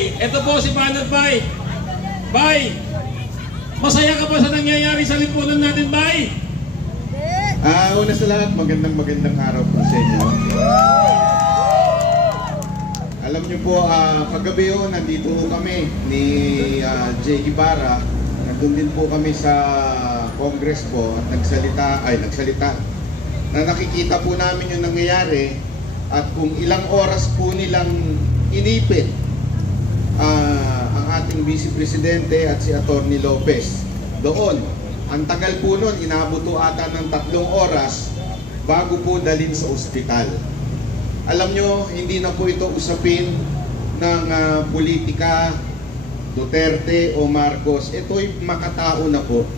Bay. Ito po si Banat Bay. Bay, masaya ka ba sa nangyayari sa lipunan natin, Bay? Una sa lahat, magandang araw po sa inyo. Alam niyo po, kagabi nandito kami ni Jay Ibarra. Nandun din po kami sa Congress po at nagsalita na nakikita po namin yung nangyayari at kung ilang oras po nilang inipit ang ating Vice Presidente at si Atty. Lopez doon. Ang tagal po nun, inabot po ata ng 3 oras bago po dalhin sa ospital. Alam nyo, hindi na po ito usapin ng politika, Duterte o Marcos. Ito'y makatao na po.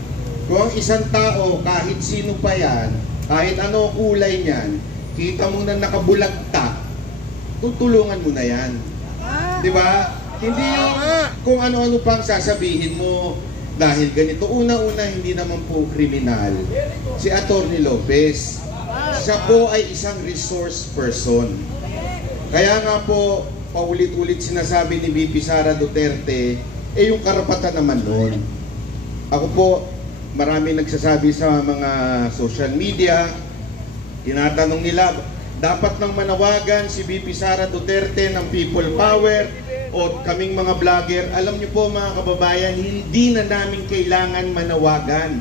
Kung ang isang tao, kahit sino pa yan, kahit ano kulay niyan, kita mo na nakabulagta, tutulungan mo na yan. Diba? Hindi yung kung ano-ano pang sasabihin mo dahil ganito. Una-una, hindi naman po kriminal si Atty. Lopez. Siya po ay isang resource person. Kaya nga po, paulit-ulit sinasabi ni VP Sara Duterte, yung karapatan naman nun. Ako po, marami nagsasabi sa mga social media, tinatanong nila, dapat nang manawagan si VP Sara Duterte ng People Power o kaming mga vlogger. Alam niyo po mga kababayan, hindi na namin kailangan manawagan.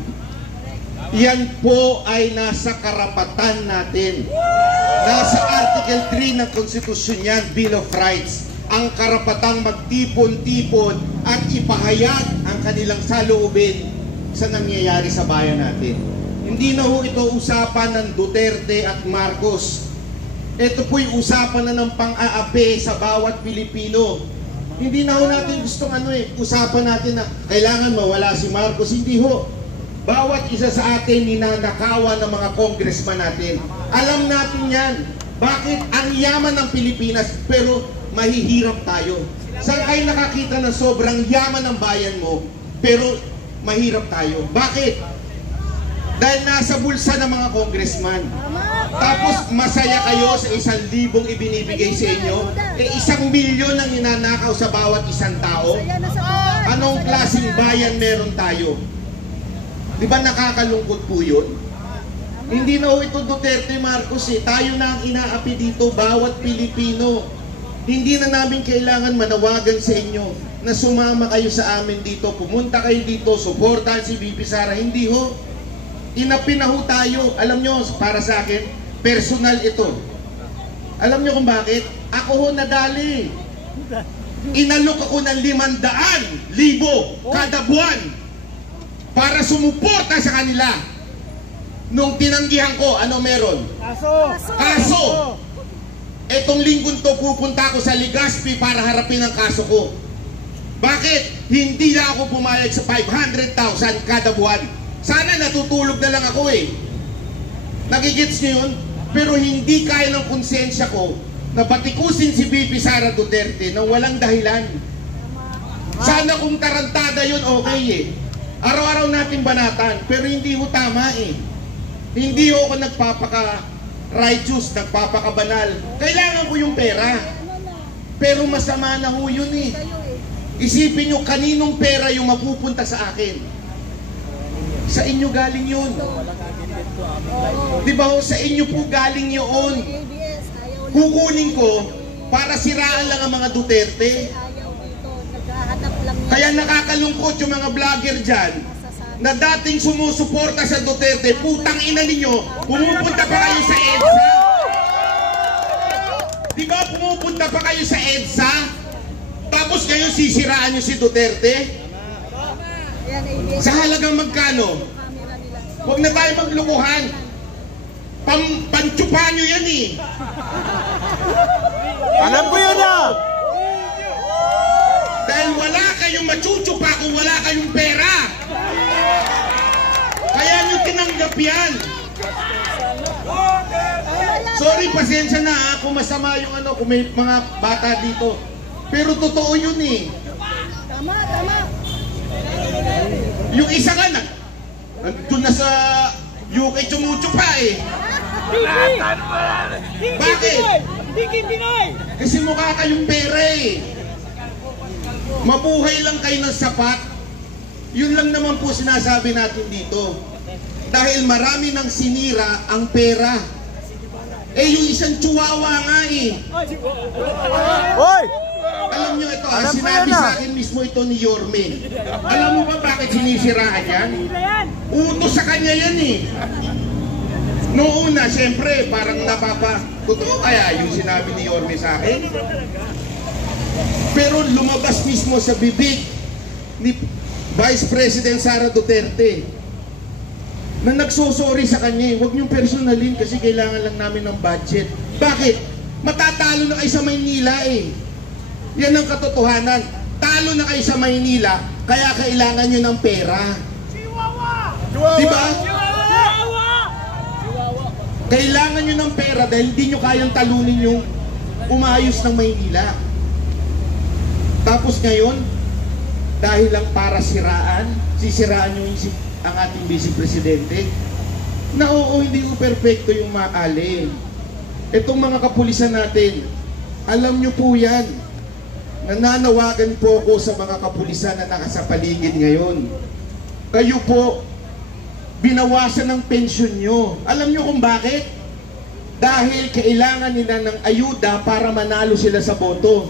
Yan po ay nasa karapatan natin. Nasa Article 3 ng Konstitusyon yan, Bill of Rights. Ang karapatang magtipon-tipon at ipahayag ang kanilang saloobin sa nangyayari sa bayan natin. Hindi na ho ito usapan ng Duterte at Marcos. Ito po'y usapan na ng pang-aapi sa bawat Pilipino. Hindi na ho natin gustong usapan natin na kailangan mawala si Marcos. Hindi ho. Bawat isa sa atin ninanakawan ng mga congressman natin. Alam natin yan. Bakit? Ang yaman ng Pilipinas pero mahihirap tayo. Saan kayo nakakita na sobrang yaman ng bayan mo pero mahirap tayo? Bakit? Dahil nasa bulsa ng mga congressman. Tapos masaya kayo sa 1,000 ibinibigay sa inyo. 1 milyon ang ninanakaw sa bawat isang tao. Anong klaseng bayan meron tayo? Di ba nakakalungkot po yun? Hindi na ho ito Duterte, Marcos tayo na ang inaapi dito, bawat Pilipino. Hindi na namin kailangan manawagan sa inyo na sumama kayo sa amin dito, pumunta kayo dito, suportahan si VP Sara. Hindi ho. Inapi na ho tayo. Alam nyo, para sa akin, personal ito. Alam nyo kung bakit? Ako ho nadali. Inalok ako ng 500,000 kada buwan para sumuporta sa kanila. Nung tinanggihan ko, ano meron? Kaso! Etong linggong to, pupunta ako sa Legazpi para harapin ang kaso ko. Bakit? Hindi na ako pumayag sa 500,000 kada buwan. Sana natutulog na lang ako Nagigits niyo yun? Pero hindi kaya ng konsensya ko na batikusin si VP Sara Duterte nang walang dahilan. Sana kung tarantada yun, okay Araw-araw natin banatan, pero hindi ho tama Hindi ho ako nagpapaka-righteous, nagpapaka-banal. Kailangan ko yung pera. Pero masama na ho yun Isipin nyo, kaninong pera yung mapupunta sa akin? Sa inyo galing yun. Di ba ho, sa inyo po galing yun. Kukunin ko para siraan lang ang mga Duterte. Kaya nakakalungkot yung mga vlogger dyan na dating sumusuporta sa Duterte. Putang ina ninyo, pumupunta pa kayo sa EDSA? Di ba pumupunta pa kayo sa EDSA? Tapos ngayon sisiraan nyo si Duterte? Sa halagang magkano? Huwag na tayo maglukuhan. Pantsupa nyo yan Alam ko yun Dahil wala kayong machuchupa kung wala kayong pera. Kaya nyo tinanggap yan. Sorry, pasensya na kung masama yung kung may mga bata dito. Pero totoo yun Tama. Yung isa nga nandun na sa UK chumuchupa Bakit? Hindi Pinoy! Kasi mukha kayong pera Mabuhay lang kayo ng sapat. Yun lang naman po sinasabi natin dito. Dahil marami nang sinira ang pera. Eh yung isang chihuahua nga eh. Hoy! Alam nyo ito, Alam ko sinabi yan, sa akin mismo ito ni Yorme. Alam mo ba bakit sinisiraan yan? Utos sa kanya yan eh. Noong una, siyempre, parang totoo kaya yung sinabi ni Yorme sa akin? Pero lumabas mismo sa bibig ni Vice President Sara Duterte na nagsosorry sa kanya. Huwag niyong personalin kasi kailangan lang namin ng budget. Bakit? Matatalo na kayo sa Maynila eh. Yan ang katotohanan. Talo na kayo sa Maynila, kaya kailangan nyo ng pera. Diba? Kailangan nyo ng pera dahil hindi nyo kayang talunin yung umayos ng Maynila. Tapos ngayon, dahil lang para sisiraan nyo ang ating Vice Presidente, na oo, hindi ko perfecto yung maali. Itong mga kapulisan natin, alam nyo po yan. Nananawagan po ako sa mga kapulisan na nasa paligid ngayon. Kayo po, binawasan ng pensyon nyo. Alam nyo kung bakit? Dahil kailangan nila ng ayuda para manalo sila sa boto.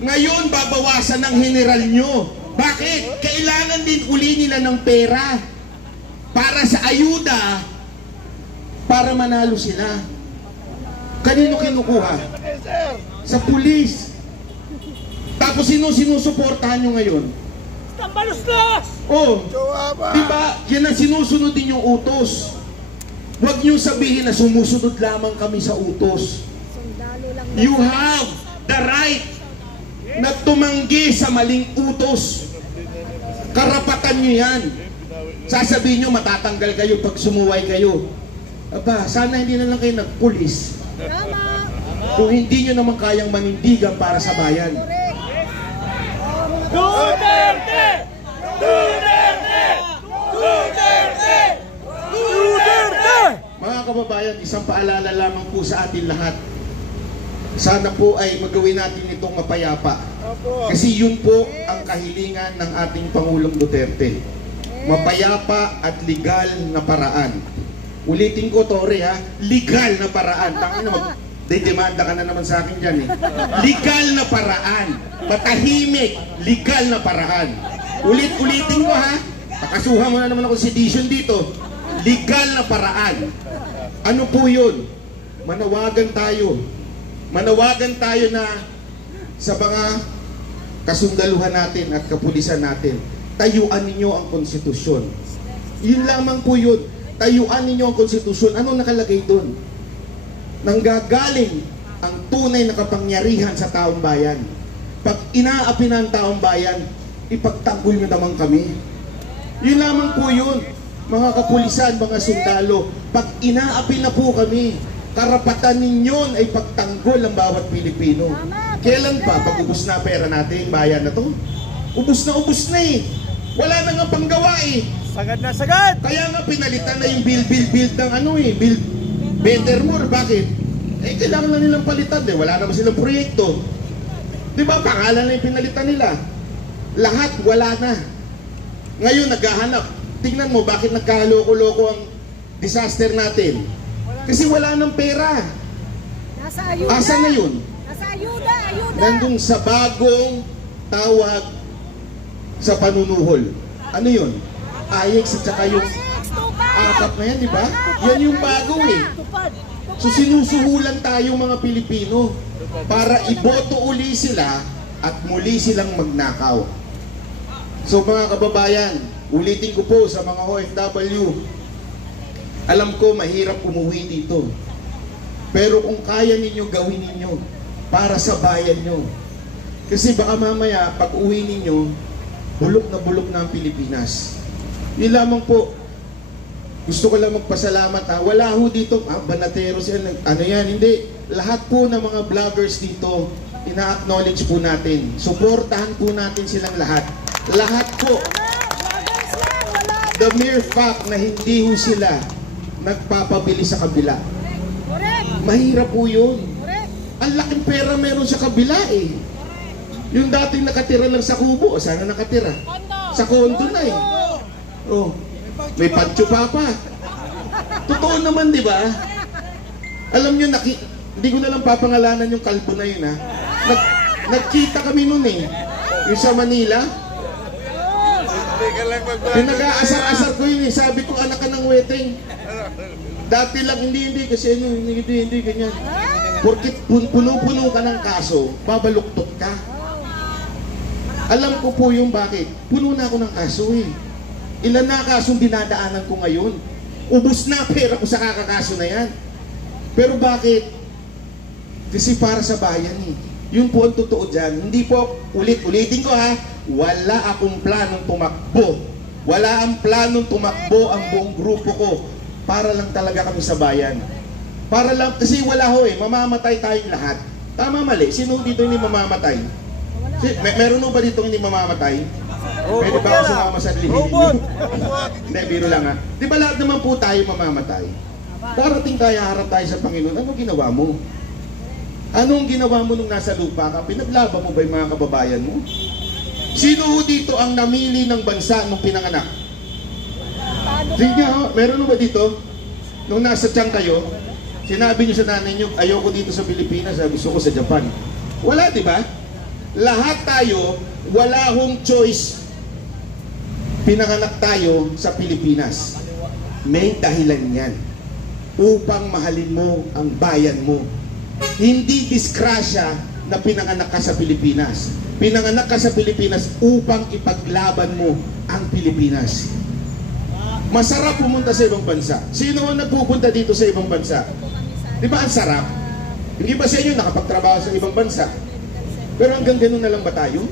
Ngayon, babawasan ng general nyo. Bakit? Kailangan din uli nila ng pera para sa ayuda para manalo sila. Kanino kinukuha? Sa pulis. Tapos sinusuportahan nyo ngayon? Tambaluslos! Oh, diba? Yan ang sinusunod din yung utos. Huwag nyo sabihin na sumusunod lamang kami sa utos. You have the right na tumanggi sa maling utos. Karapatan nyo yan. Sasabihin nyo matatanggal kayo pag sumuway kayo. Aba, sana hindi na lang kayo nagpulis. Kung hindi nyo naman kayang manindigan para sa bayan. Duterte! Duterte! Duterte! Duterte! Mga kababayan, isang paalala lamang po sa atin lahat. Sana po ay magawin natin itong mapayapa. Kasi yun po ang kahilingan ng ating Pangulong Duterte. Mapayapa at legal na paraan. Ulitin ko, Tore, ha? Legal na paraan. Tangin naman, demanda ka na naman sa akin dyan eh. Legal na paraan. Patahimik, legal na paraan. Ulitin ko, ha? Pakasuhan mo na naman ako sedition dito. Legal na paraan. Ano po yun? Manawagan tayo. Manawagan tayo na sa mga kasundaluhan natin at kapulisan natin. Tayuan ninyo ang konstitusyon. Yun lamang po yun. Tayuan ninyo ang konstitusyon. Ano nakalagay doon? Nanggagaling ang tunay na kapangyarihan sa taong bayan. Pag inaapi na ang taong bayan, ipagtanggol nyo naman kami. Yun lamang po yun. Mga kapulisan, mga sundalo, pag inaapi na po kami, karapatan ninyon ay pagtanggol ang bawat Pilipino. Kailan pa? Pag ubos na pera natin, bayan na to? Ubos na eh. Wala na nga panggawa eh. Sagad na sagad! Kaya nga pinalitan na yung build ng ano eh, build better more. Bakit? Eh kailangan na nilang palitan eh. Wala naman silang proyekto. Diba? Pangalan na yung pinalitan nila. Lahat wala na. Ngayon naghahanap. Tingnan mo bakit nagkahaloko-loko ang disaster natin. Kasi wala ng pera. Nasa ayuda. Asa na yun? Nasa ayuda. Nandung sa bagong tawag sa panunuhol. Ano yun? AYEX at saka yung akap na yan, di ba? Yan yung bago eh. So sinusuhulan tayo mga Pilipino para iboto uli sila at muli silang magnakaw. So mga kababayan, ulitin ko po sa mga OFW, alam ko mahirap umuwi dito. Pero kung kaya ninyo, gawin ninyo para sa bayan nyo. Kasi baka mamaya, pag uwi ninyo, bulok na ang Pilipinas. Yun lamang po. Gusto ko lang magpasalamat ha. Wala ho dito, banateros yan, ano yan, hindi. Lahat po ng mga vloggers dito, ina-acknowledge po natin. Suportahan po natin silang lahat. Lahat po. The mere fact na hindi ho sila nagpapabili sa kabila. Mahirap po yun. Ang laking pera meron sa kabila eh. Yung dating nakatira lang sa kubo, sana nakatira. Sa kondo na eh. Oh, may patyo pa. Totoo naman, di ba? Alam nyo, hindi ko na lang papangalanan yung kalbo na yun, ha? Nagkita kami nun eh. Yung sa Manila. Pinag-aasar-asar ko yun eh. Sabi ko, anak ka ng weteng. Dati lang, hindi, kasi hindi, ganyan. Porque puno-puno ka ng kaso, babaluktot ka. Alam ko po yung bakit. Puno na ako ng kaso eh. Ilan na kasong dinadaanan ko ngayon. Ubus na pera ko sa kakakaso na yan. Pero bakit? Kasi para sa bayan eh. Yun po ang totoo dyan. Hindi po, ulitin ko ha, wala akong planong tumakbo. Wala ang planong tumakbo ang buong grupo ko. Para lang talaga kami sa bayan. Para lang, kasi wala ho eh, mamamatay tayong lahat. Tama mali, sino dito hindi mamamatay? Meron ba dito hindi mamamatay? Pwede ba ako sumama sa lihim ninyo? Hindi, biro lang ha. Di ba lahat naman po tayo mamamatay? Darating tayo, harap tayo sa Panginoon. Anong ginawa mo? Anong ginawa mo nung nasa lupa ka? Pinaglaban mo ba yung mga kababayan mo? Sino ho dito ang namili ng bansa nung pinanganak? Sige ho, meron ba dito? Nung nasa tiyan kayo, sinabi niyo sa nanay niyo, ayoko dito sa Pilipinas, gusto ko sa Japan. Wala, di ba? Lahat tayo, wala hong choice. Pinanganak tayo sa Pilipinas. May dahilan yan. Upang mahalin mo ang bayan mo. Hindi disgrasya na pinanganak ka sa Pilipinas. Pinanganak ka sa Pilipinas upang ipaglaban mo ang Pilipinas. Masarap pumunta sa ibang bansa. Sino ang nagpupunta dito sa ibang bansa? Di ba ang sarap? Hindi ba sa inyo nakapagtrabaho sa ibang bansa? Pero hanggang ganun na lang ba tayo?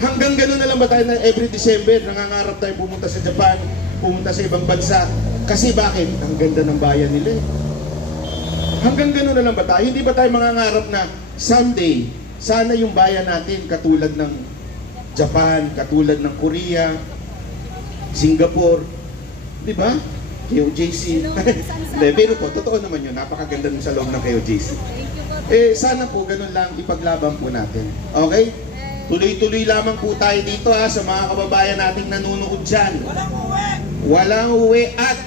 Hanggang ganun na lang ba tayo na every December nangangarap tayo pumunta sa Japan, pumunta sa ibang bansa? Kasi bakit? Ang ganda ng bayan nila. Hanggang ganun na lang ba tayo? Hindi ba tayo mangangarap na someday, sana yung bayan natin katulad ng Japan, katulad ng Korea, Singapore, di ba? KOJC. Pero po, totoo naman yun. Napakaganda nun sa loob ng KOJC. Sana po ganun lang ipaglaban po natin. Okay? Tuloy-tuloy lamang po tayo dito sa mga kababayan nating nanonood dyan. Walang uwi at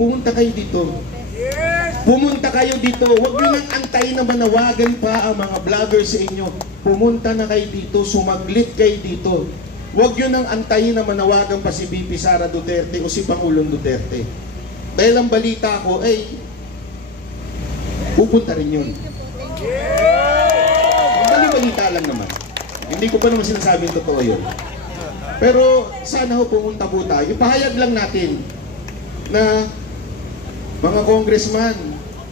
pumunta kayo dito. Pumunta kayo dito. Huwag nyo nang antayin na manawagan pa ang mga vloggers sa inyo. Pumunta na kayo dito. Sumaglit kayo dito. Huwag nyo nang antayin na manawagan pa si VP Sara Duterte o si Pangulong Duterte. Dahil ang balita ko, pupunta rin yun. Balita lang naman. Hindi ko pa naman sinasabing totoo yun. Pero sana ho pumunta po tayo. Ipahayag lang natin na mga congressman,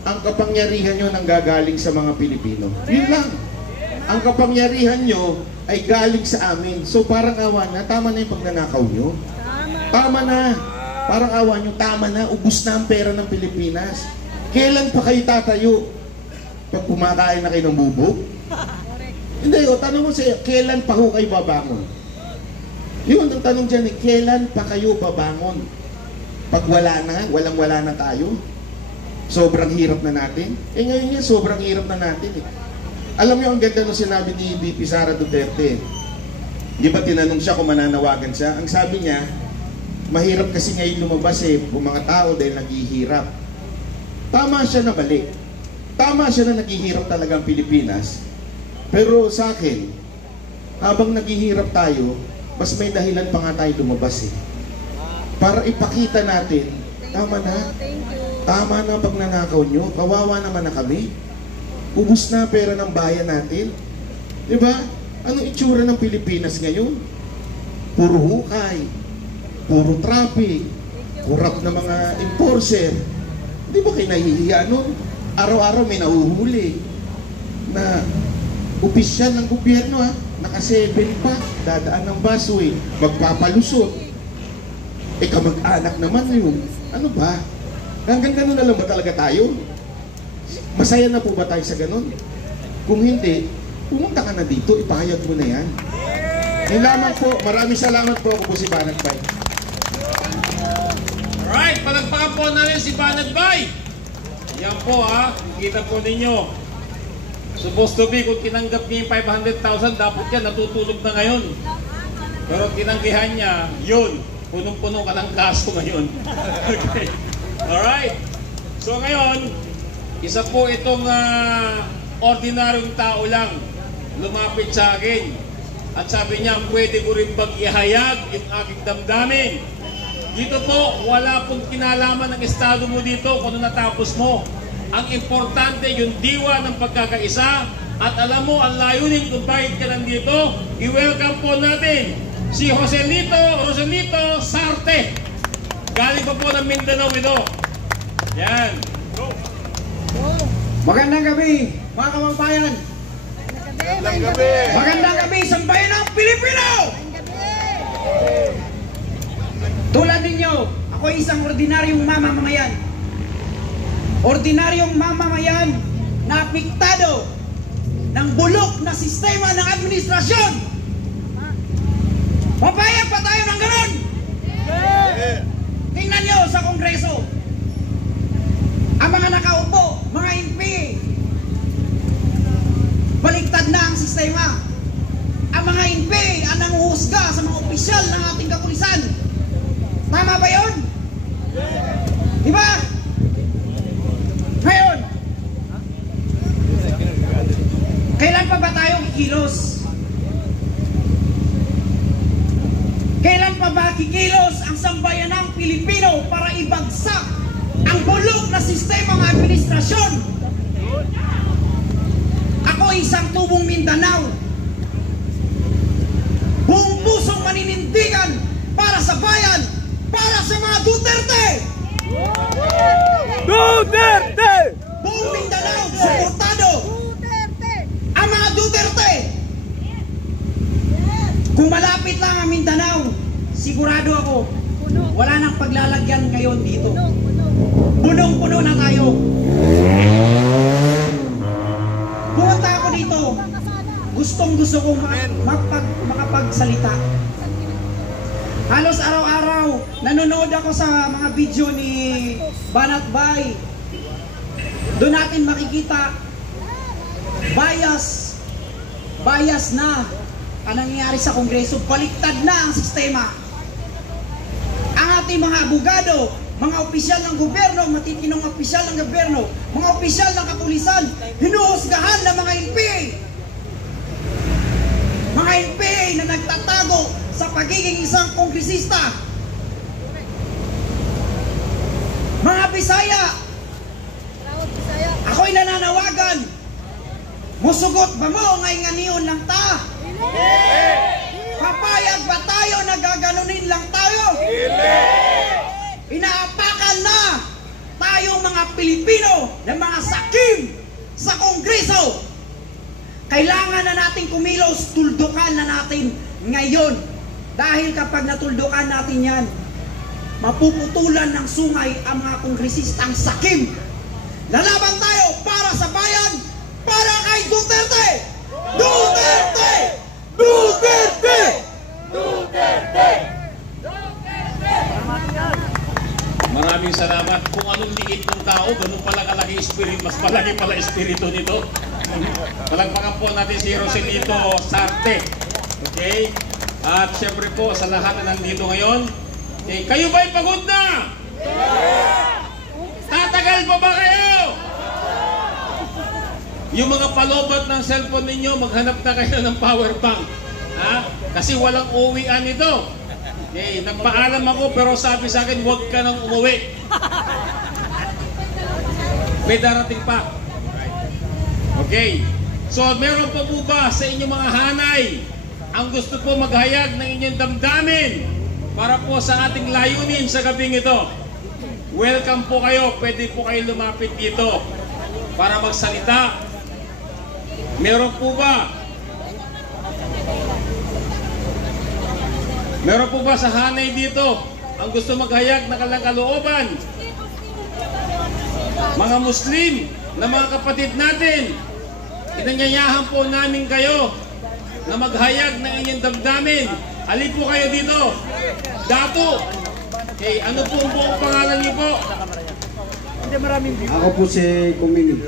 ang kapangyarihan nyo nang gagaling sa mga Pilipino. Yun lang. Ang kapangyarihan nyo ay galing sa amin. So parang awa na, tama na yung pagnanakaw nyo. Tama na. Parang awa nyo, tama na. Ubus na ang pera ng Pilipinas. Kailan pa kayo tatayo? Pag kumakain na kayo ng bubog? Hindi, tanong mo siya, kailan pa ho kayo babangon? Yun, ang tanong dyan, kailan pa kayo babangon? Pag wala na, walang-wala na tayo? Sobrang hirap na natin? Ngayon yan, sobrang hirap na natin Alam niyo, ang ganda nung sinabi ni VP Sara Duterte. Di ba tinanong siya kung mananawagan siya? Ang sabi niya, mahirap kasi ngayon lumabas kung mga tao dahil naghihirap. Tama siya na mali. Tama siya na naghihirap talaga ang Pilipinas. Pero sa akin, habang naghihirap tayo, mas may dahilan pa nga tayo lumabas Para ipakita natin, tama na. Tama na pag nanakaw nyo. Kawawa naman na kami. Ubus na pera ng bayan natin. Diba? Anong itsura ng Pilipinas ngayon? Puro hukay. Puro traffic. Corrupt na mga enforcer. Di ba kayo nahihiya nun? Araw-araw may nahuhuli na opisyal ng gobyerno naka-7 pa, dadaan ng busway, magpapalusot. Kamag-anak naman yun. Ano ba? Hanggang ganun na lang ba talaga tayo? Masaya na po ba tayo sa ganun? Kung hindi, pumunta ka na dito, ipahayag mo na yan. Yun lamang po. Maraming salamat po. Ako po si Banat Bay. Alright, palagpakan po natin si Banat Bay. Yan po Kita po ninyo. Supposed to be, kung tinanggap niya yung 500,000, dapat yan natutulog na ngayon. Pero tinanggihan niya, yun, punong-puno ka ng kaso ngayon. Okay. Alright. So ngayon, isa po itong ordinaryong tao lang lumapit sa akin. At sabi niya, pwede ko rin bang ihayag yung aking damdamin? Dito po, wala pong kinalaman ng estado mo dito kung ano natapos mo. Ang importante yung diwa ng pagkakaisa at alam mo ang layunin kung bakit ka nandito. I-welcome po natin si Roselito Sarte. Galing pa po ng Mindanao ito. Yan. Magandang gabi, mga kababayan. Magandang gabi sa bayan ng Pilipino. Tulad ninyo, ako isang ordinaryong mamamayan. Ordinaryong mamamayan na apektado ng bulok na sistema ng administrasyon. Papayag pa tayo ng ganon? Tingnan nyo sa Kongreso. Ang mga nakaupo, mga MP, baliktad na ang sistema. Ang mga MP ang nanguhusga sa mga opisyal ng ating kapulisan. Tama ba yun? Diba? Ngayon, kailan pa ba tayo kikilos? Kailan pa ba kikilos ang sambayanang Pilipino para ibagsak ang bulok na sistema ng administrasyon? Ako isang tubong Mindanao, buong pusong maninindigan para sa bayan, para sa mga Duterte! Duterte! Buong Mindanao, suportado! Ang mga Duterte! Kung malapit lang ang Mindanao, sigurado ako, wala nang paglalagyan ngayon dito. Punong-puno na tayo. Pumunta ako dito. Gustong-gusto ko makapagsalita. Halos araw-araw, nanonood ako sa mga video ni Banat Bay. Doon natin makikita bias na ang nangyayari sa Kongreso. Baliktad na ang sistema. Ang ating mga abogado, mga opisyal ng gobyerno, matitinong opisyal ng gobyerno, mga opisyal ng kapulisan, hinuhusgahan ng mga NPA. Mga NPA na nagtatago sa pagiging isang kongresista. Mga Bisaya, ako'y nananawagan, musugot ba mo ngay nganiyon lang ta? Papayag ba tayo na gaganunin lang tayo? Inaapakan na tayong mga Pilipino ng mga sakim sa Kongreso. Kailangan na natin kumilos, tuldukan na natin ngayon. Dahil kapag natuldukan natin yan, mapuputulan ng sungay ang mga kongresistang sakim. Lalaban tayo para sa bayan, para kay Duterte! Duterte! Duterte! Duterte! Maraming salamat. Kung anong liit ng tao, ganun pala kalaki espiritu, mas palagi pala espiritu nito. Palagpakan po natin si Roselito Sarte. Okay? At syempre po sa lahat na nandito ngayon, okay, kayo ba'y pagod na? Tatagal pa ba kayo? Yung mga palobat ng cellphone ninyo, maghanap na kayo ng power bank. Ha? Kasi walang uwian ito. Okay, nagpaalam ako pero sabi sa akin, huwag ka nang umuwi. May darating pa. Okay. So, meron pa po ba sa inyong mga hanay ang gusto po maghayag ng inyong damdamin para po sa ating layunin sa gabing ito? Welcome po kayo. Pwede po kayo lumapit dito para magsalita. Meron po ba? Meron po ba sa hanay dito ang gusto maghayag ng kanilang kalooban? Mga Muslim na mga kapatid natin, inanyayahan po namin kayo na maghayag ng inyong damdamin. Alin po kayo dito? Dato. Okay, ano po ang buong pangalan niyo po? Hindi maraming view. Ako po si Kumini.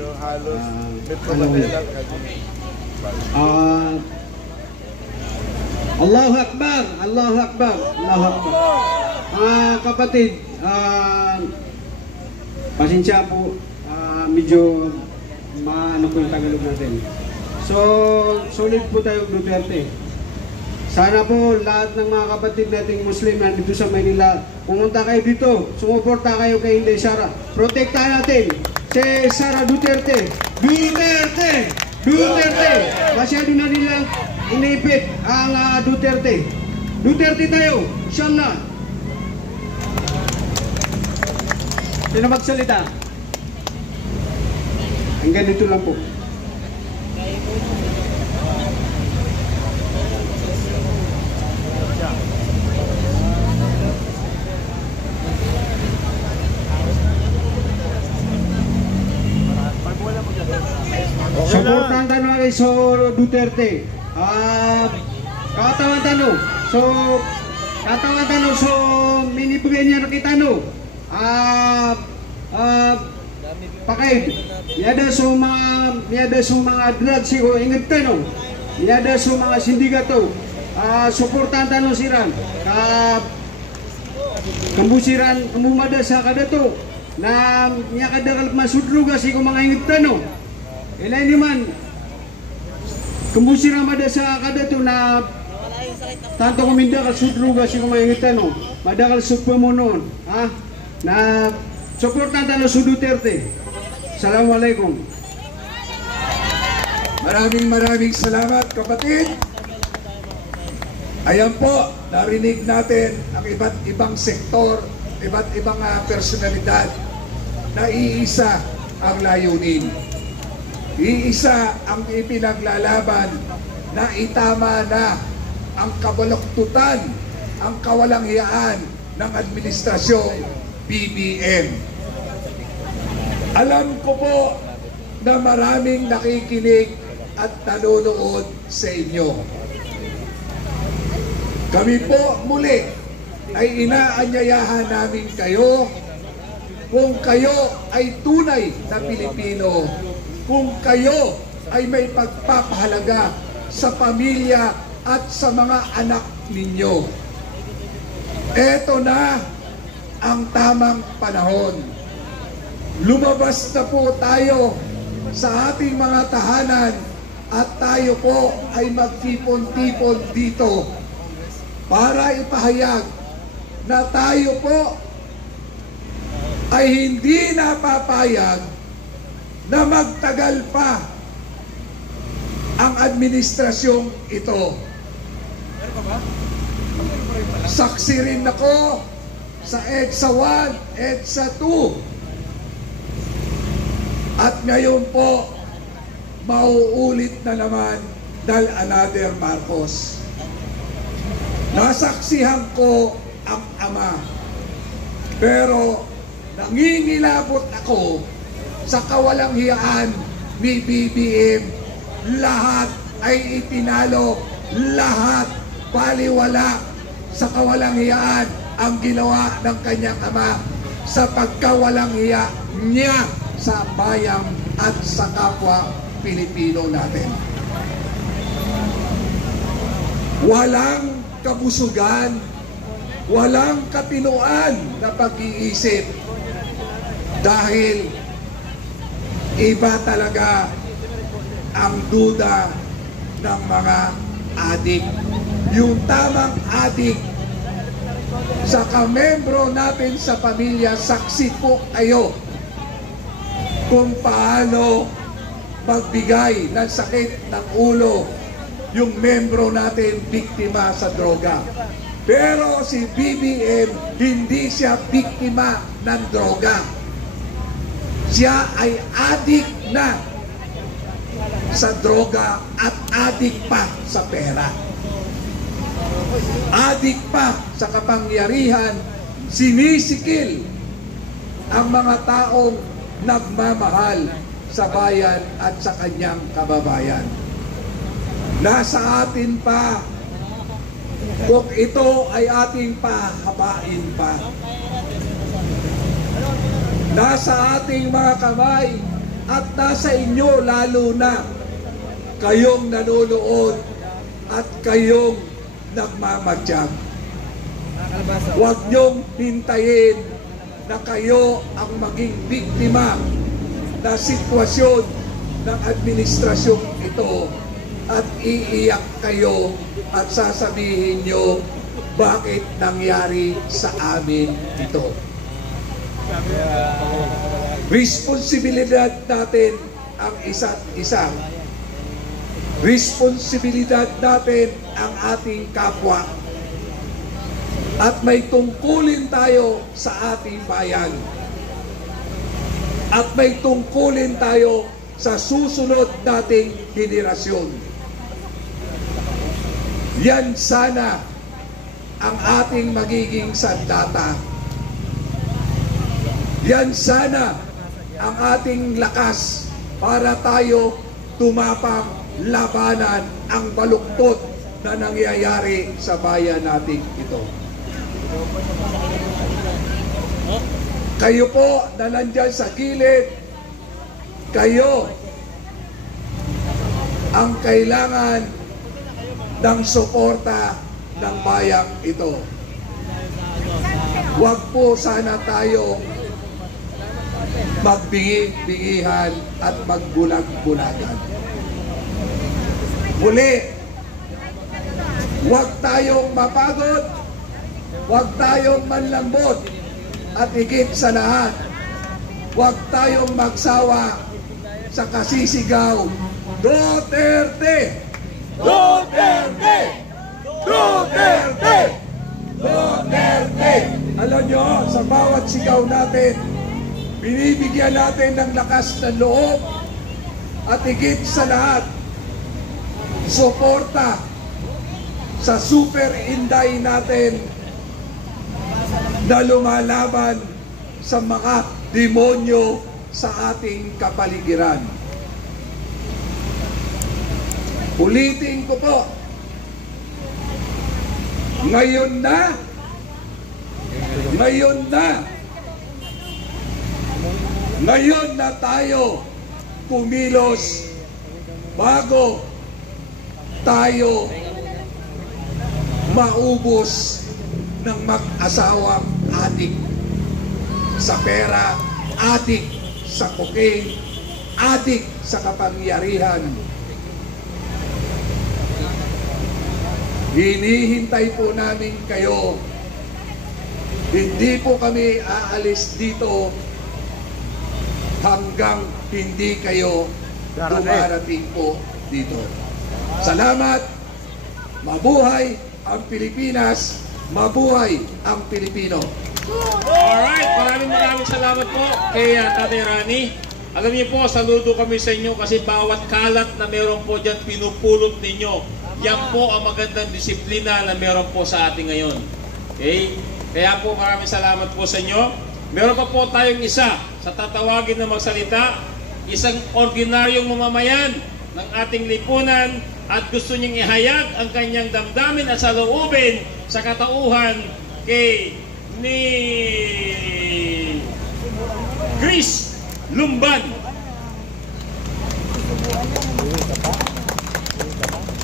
Allahu Akbar! Allahu Akbar! Allahu Akbar! Kapatid, pasensya po, medyo maano po yung Tagalog natin. So, solid po tayo Duterte. Sana po lahat ng mga kapatid nating Muslim nandito sa Manila, pumunta kayo dito, sumuporta kayo kay Inday Sara. Protektahan natin si Sara Duterte. Duterte! Duterte! Masyado na nilang inipit ang Duterte. Duterte tayo, siyam na. Sino magsalita? Hanggang dito lang po. Supportan tanong kay so Duterte. Katawan tanong. So minibigay niya kita no. Pakay. Niada sa mga drugs ko ingat tanong. Niada sa mga sindikato. Supportan tanong siran. Kambusiran kumumada sa kadato na niya kadakal masudluga si ko mga ingat tanong. Ilay naman, kumbusira mada sa kadato na tanto kuminda ka sudruga si kumayangitan no, madakal sugpamunon, ha? Na supportan talo su Duterte. Assalamualaikum. Maraming salamat kapatid. Ayan po, narinig natin ang iba't ibang sektor, iba't ibang personalidad na iisa ang layunin. Iisa ang ipinaglalaban na itama na ang kabaluktutan, ang kawalang hiyaan ng administrasyong BBM. Alam ko po na maraming nakikinig at nanonood sa inyo. Kami po muli ay inaanyayahan namin kayo kung kayo ay tunay na Pilipino, kung kayo ay may pagpapahalaga sa pamilya at sa mga anak ninyo. Eto na ang tamang panahon. Lumabas na po tayo sa ating mga tahanan at tayo po ay magtipon-tipon dito para ipahayag na tayo po ay hindi napapayag na magtagal pa ang administrasyong ito. Saksi rin ako sa EDSA 1, EDSA 2. At ngayon po, mauulit na naman dahil another Marcos. Nasaksihan ko ang ama. Pero nangingilabot ako sa kawalang hiyaan ni BBM. Lahat ay itinalo, lahat paliwala sa kawalang hiyaan ang ginawa ng kanyang ama sa pagkawalang hiya niya sa bayan at sa kapwa Pilipino natin. Walang kabusugan, walang katinoan na pag-iisip dahil iba talaga ang duda ng mga adik. Yung tamang adik sa kamembro natin sa pamilya, saksi po kayo kung paano magbigay ng sakit ng ulo yung membro natin biktima sa droga. Pero si BBM, hindi siya biktima ng droga. Siya ay adik na sa droga at adik pa sa pera. Adik pa sa kapangyarihan, sinisikil ang mga taong nagmamahal sa bayan at sa kanyang kababayan. Nasa atin pa kung ito ay ating pahabain pa. nasa ating mga kamay at nasa inyo lalo na kayong nanonood at kayong nagmamatyag. Huwag niyong hintayin na kayo ang maging biktima na sitwasyon ng administrasyong ito at iiyak kayo at sasabihin nyo bakit nangyari sa amin ito. Responsibilidad natin ang isa't isa. Responsibilidad natin ang ating kapwa. At may tungkulin tayo sa ating bayan. At may tungkulin tayo sa susunod nating henerasyon. Yan sana ang ating magiging sandata. Yan sana ang ating lakas para tayo tumapang labanan ang baluktot na nangyayari sa bayan natin ito. Kayo po na nandyan sa gilid, kayo ang kailangan ng suporta ng bayang ito. Huwag po sana tayo magbingi-bingihan at magbulag-bulagan. Muli, huwag tayong mapagod, huwag tayong manlambot, at higit sa lahat, huwag tayong magsawa sa kasisigaw, Duterte! Duterte! Duterte! Duterte! Alam nyo, sa bawat sigaw natin, binibigyan natin ng lakas ng loob at higit sa lahat, suporta sa super inday natin na lumalaban sa mga demonyo sa ating kapaligiran. Ulitin ko po, ngayon na tayo kumilos bago tayo maubos ng mag-asawang adik sa pera, adik sa cocaine, adik sa kapangyarihan. Hinihintay po namin kayo. Hindi po kami aalis dito hanggang hindi kayo dumarating po dito. Salamat. Mabuhay ang Pilipinas. Mabuhay ang Pilipino. Alright, maraming salamat po kay Tatay Rani. Alam niyo po, saludo kami sa inyo kasi bawat kalat na meron po dyan, pinupulot ninyo. Yan po ang magandang disiplina na meron po sa ating ngayon. Okay? Kaya po maraming salamat po sa inyo. Meron pa po tayong isa sa tatawagin na magsalita, isang ordinaryong mamamayan ng ating lipunan at gusto niyang ihayag ang kanyang damdamin at saloobin sa katauhan kay ni Chris Lumban.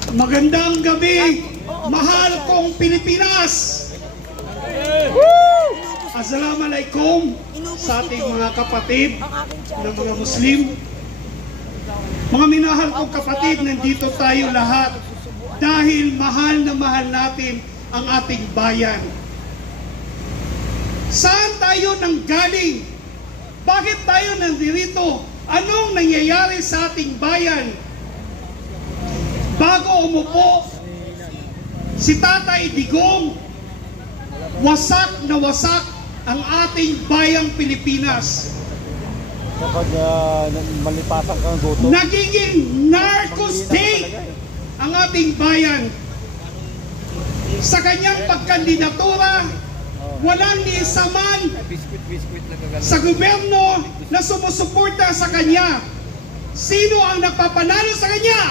Magandang gabi, mahal kong Pilipinas. Assalamualaikum sa ating mga kapatid ng mga Muslim. Mga minahal kong kapatid, nandito tayo lahat dahil mahal na mahal natin ang ating bayan. Saan tayo nanggaling? Bakit tayo nandito? Anong nangyayari sa ating bayan? Bago umupo si Tatay Digong, wasak na wasak ang ating bayang Pilipinas. Kapag malipasan ka ng goto, Nagiging narco state ang ating bayan. Sa kanyang pagkandidatura, walang ni isa man sa gobyerno na sumusuporta sa kanya. Sino ang nagpapanalo sa kanya?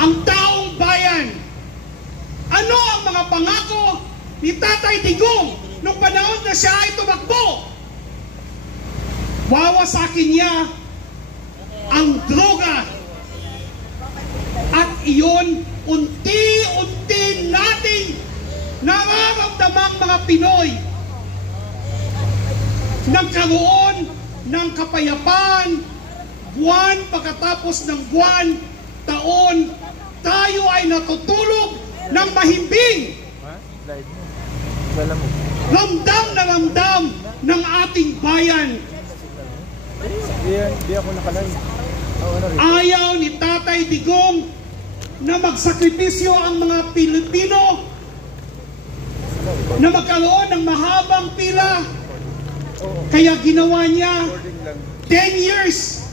Ang taong bayan. Ano ang mga pangako ni Tatay Digong nung panahon na siya ay tumakbo? wawasakin niya ang droga. At iyon, unti-unti nating nararamdamang mga Pinoy. Nagkaroon ng kapayapaan, buwan pagkatapos ng buwan, taon, tayo ay natutulog ng mahimbing. Ramdam na ramdam ng ating bayan. Di ako nakalive. Ayaw ni Tatay Digong na magsakripisyo ang mga Pilipino na magkaroon ng mahabang pila. Kaya ginawa niya 10 years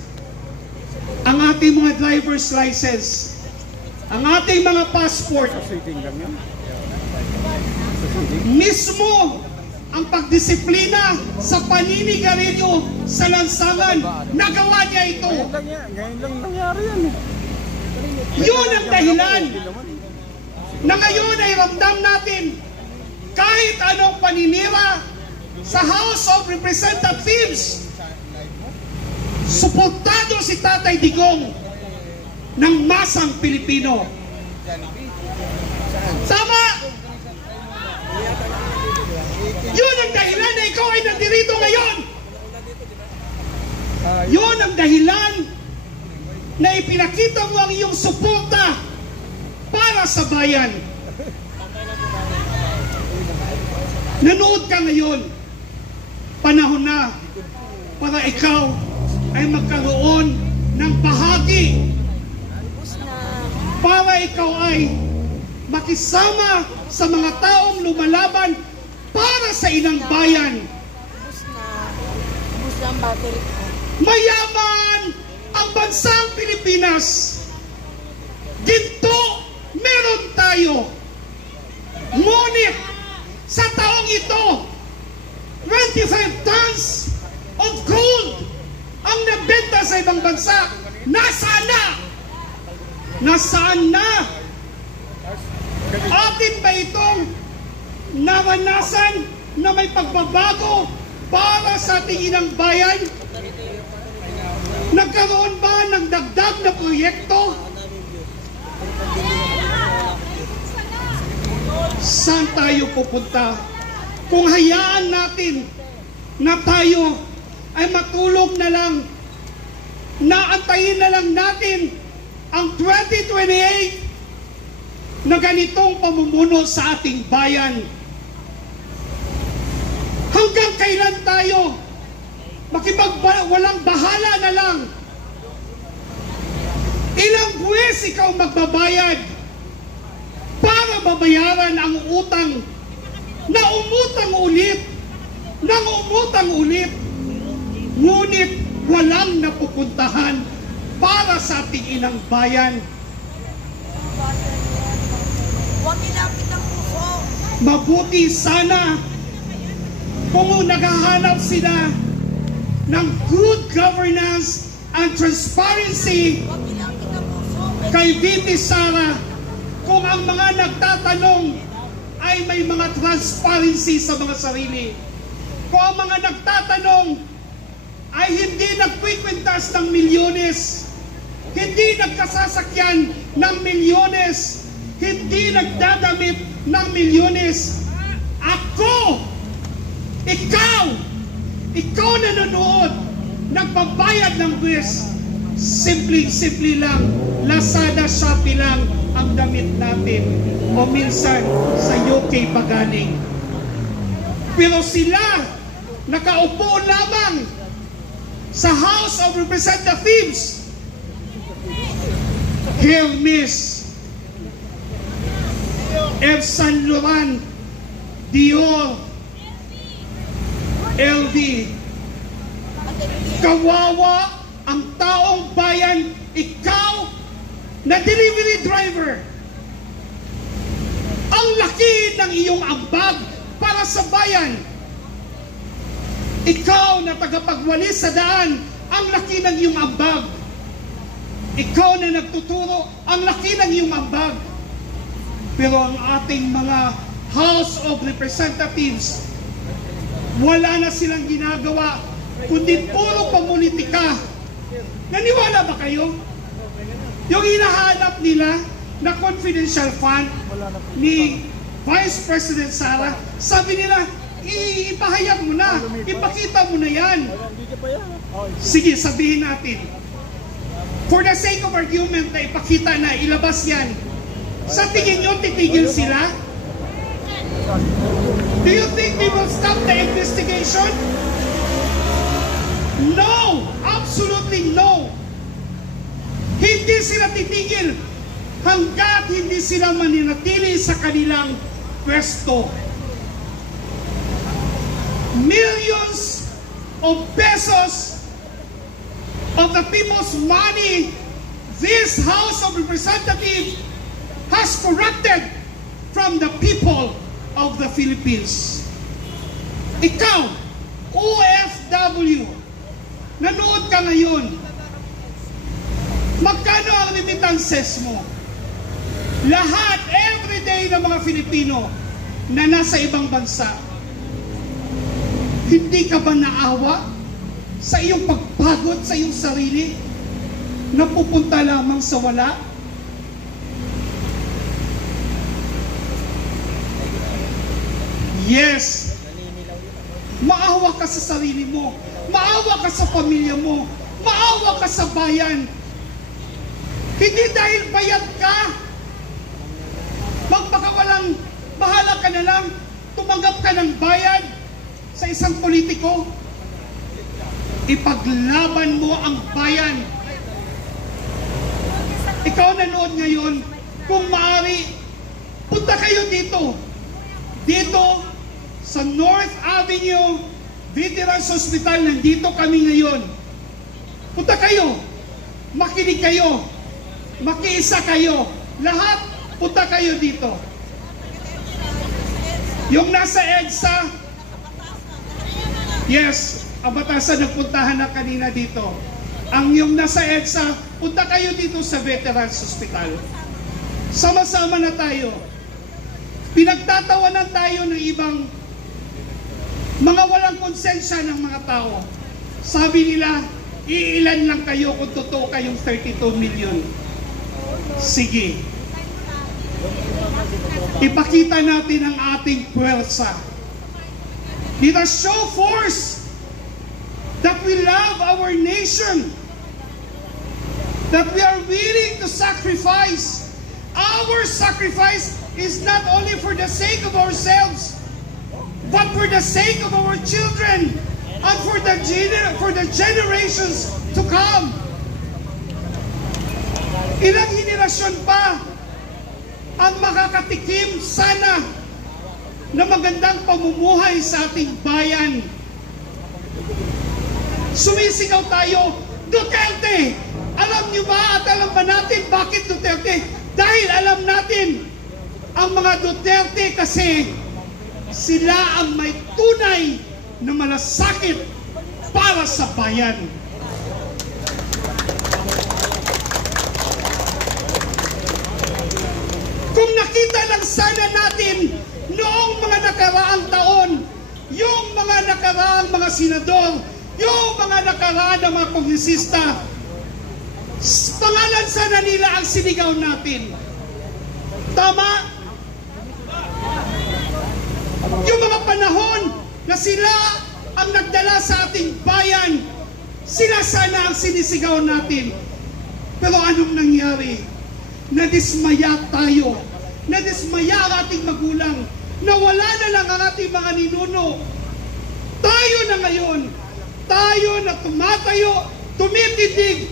ang ating mga driver's license, ang ating mga passport. Mismo ang pagdisiplina sa paninigarilyo sa lansangan, nagawa niya ito. Ngayon lang nangyari yan eh. Yun ang dahilan na ngayon ay ramdam natin kahit anong paninira sa House of Representatives, suportado si Tatay Digong ng masang Pilipino. Tama! Yun ang dahilan na ikaw ay nandirito ngayon. Yun ang dahilan na ipinakita mo ang iyong suporta para sa bayan. Nanood ka ngayon. Panahon na para ikaw ay magkaroon ng bahagi. Para ikaw ay makisama sa mga taong lumalaban para sa inang bayan. Mayaman ang bansang Pilipinas. Ginto meron tayo. Ngunit sa taong ito, 25 tons of gold ang nabenta sa ibang bansa. Nasaan na? Nasaan na? Atin ba itong naranasan na may pagbabago para sa ating inang bayan? Nagkaroon ba ng dagdag na proyekto? Saan tayo pupunta kung hayaan natin na tayo ay matulog na lang, naantayin na lang natin ang 2028 na ganitong pamumuno sa ating bayan? Hanggang kailan tayo walang bahala na lang? Ilang buwis ikaw magbabayad para babayaran ang utang na umutang ulit, nang umutang ulit, ngunit walang napupuntahan para sa ating inang bayan? Mabuti sana kung naghahanap sila ng good governance and transparency kay VP Sara, kung ang mga nagtatanong ay may mga transparency sa mga sarili. Kung ang mga nagtatanong ay hindi nagkwikwintas ng milyones, hindi nagkasasakyan ng milyones, hindi nagdadamit ng milyones. Ako, ikaw na nanonood, nagbabayad ng buwis, simple lang, Lazada, Shopee lang ang damit natin, o minsan sa UK pa galing. Pero sila nakaupo lamang sa House of Representatives, Hermes, F. San Laurent, Dior, LV. Kawawa ang taong bayan. Ikaw na delivery driver, ang laki ng iyong ambag para sa bayan. Ikaw na tagapagwalis sa daan, ang laki ng iyong ambag. Ikaw na nagtuturo, ang laki ng iyong ambag. Pero ang ating mga House of Representatives, wala na silang ginagawa kundi puro pamulitika. Naniwala ba kayo? Yung hinahanap nila na confidential fund ni Vice President Sara, sabi nila, ipahayag mo na, ipakita mo na yan. Sige, sabihin natin. For the sake of argument na ipakita na, ilabas yan. Sa tingin nyo, titigil sila? Do you think they will stop the investigation? No! Absolutely no! Hindi sila titigil hanggat hindi sila maninatili sa kanilang pwesto. Millions of pesos of the people's money this House of Representatives has corrupted from the people of the Philippines. Ikaw, OFW, nanood ka ngayon, magkano ang remittances mo? Lahat, everyday ng mga Filipino na nasa ibang bansa, hindi ka ba naawa sa iyong pagpagod sa iyong sarili na pupunta lamang sa wala? Yes, maawa ka sa sarili mo, maawa ka sa pamilya mo, maawa ka sa bayan. Hindi dahil bayad ka, magpakawalang bahala ka na lang, tumanggap ka ng bayad sa isang politiko. Ipaglaban mo ang bayan. Ikaw nanood ngayon, kung maaari, punta kayo dito. Dito sa North Avenue Veterans Hospital, nandito kami ngayon. Punta kayo, makinig kayo, makiisa kayo, lahat punta kayo dito. Yung nasa EDSA, yes, ang batasan nagpuntahan na kanina dito. Ang yung nasa EDSA, punta kayo dito sa Veterans Hospital. Sama-sama na tayo. Pinagtatawanan tayo ng ibang mga walang konsensya ng mga tao. Sabi nila, iilan lang kayo kung totoo kayong 32 million. Sige. Ipakita natin ang ating puwersa. Let us show force that we love our nation, that we are willing to sacrifice. Our sacrifice is not only for the sake of ourselves, but for the sake of our children and for the generations to come. Ilang henerasyon pa ang makakatikim sana na magandang pamumuhay sa ating bayan. Sumisigaw tayo, Duterte! Alam niyo ba at alam ba natin bakit Duterte? Dahil alam natin ang mga Duterte kasi sila ang may tunay na malasakit para sa bayan. Kung nakita lang sana natin noong mga nakaraang taon, yung mga nakaraang mga senador, yung mga nakaraan ng mga kongresista, pangalan sana nila ang sinigaw natin. Tama? Yung mga panahon na sila ang nagdala sa ating bayan, sila sana ang sinisigaw natin. Pero anong nangyari? Nadismaya tayo. Nadismaya ang ating magulang. Nawala na lang ang ating mga ninuno. Tayo na ngayon, tayo na tumatayo, tumitindig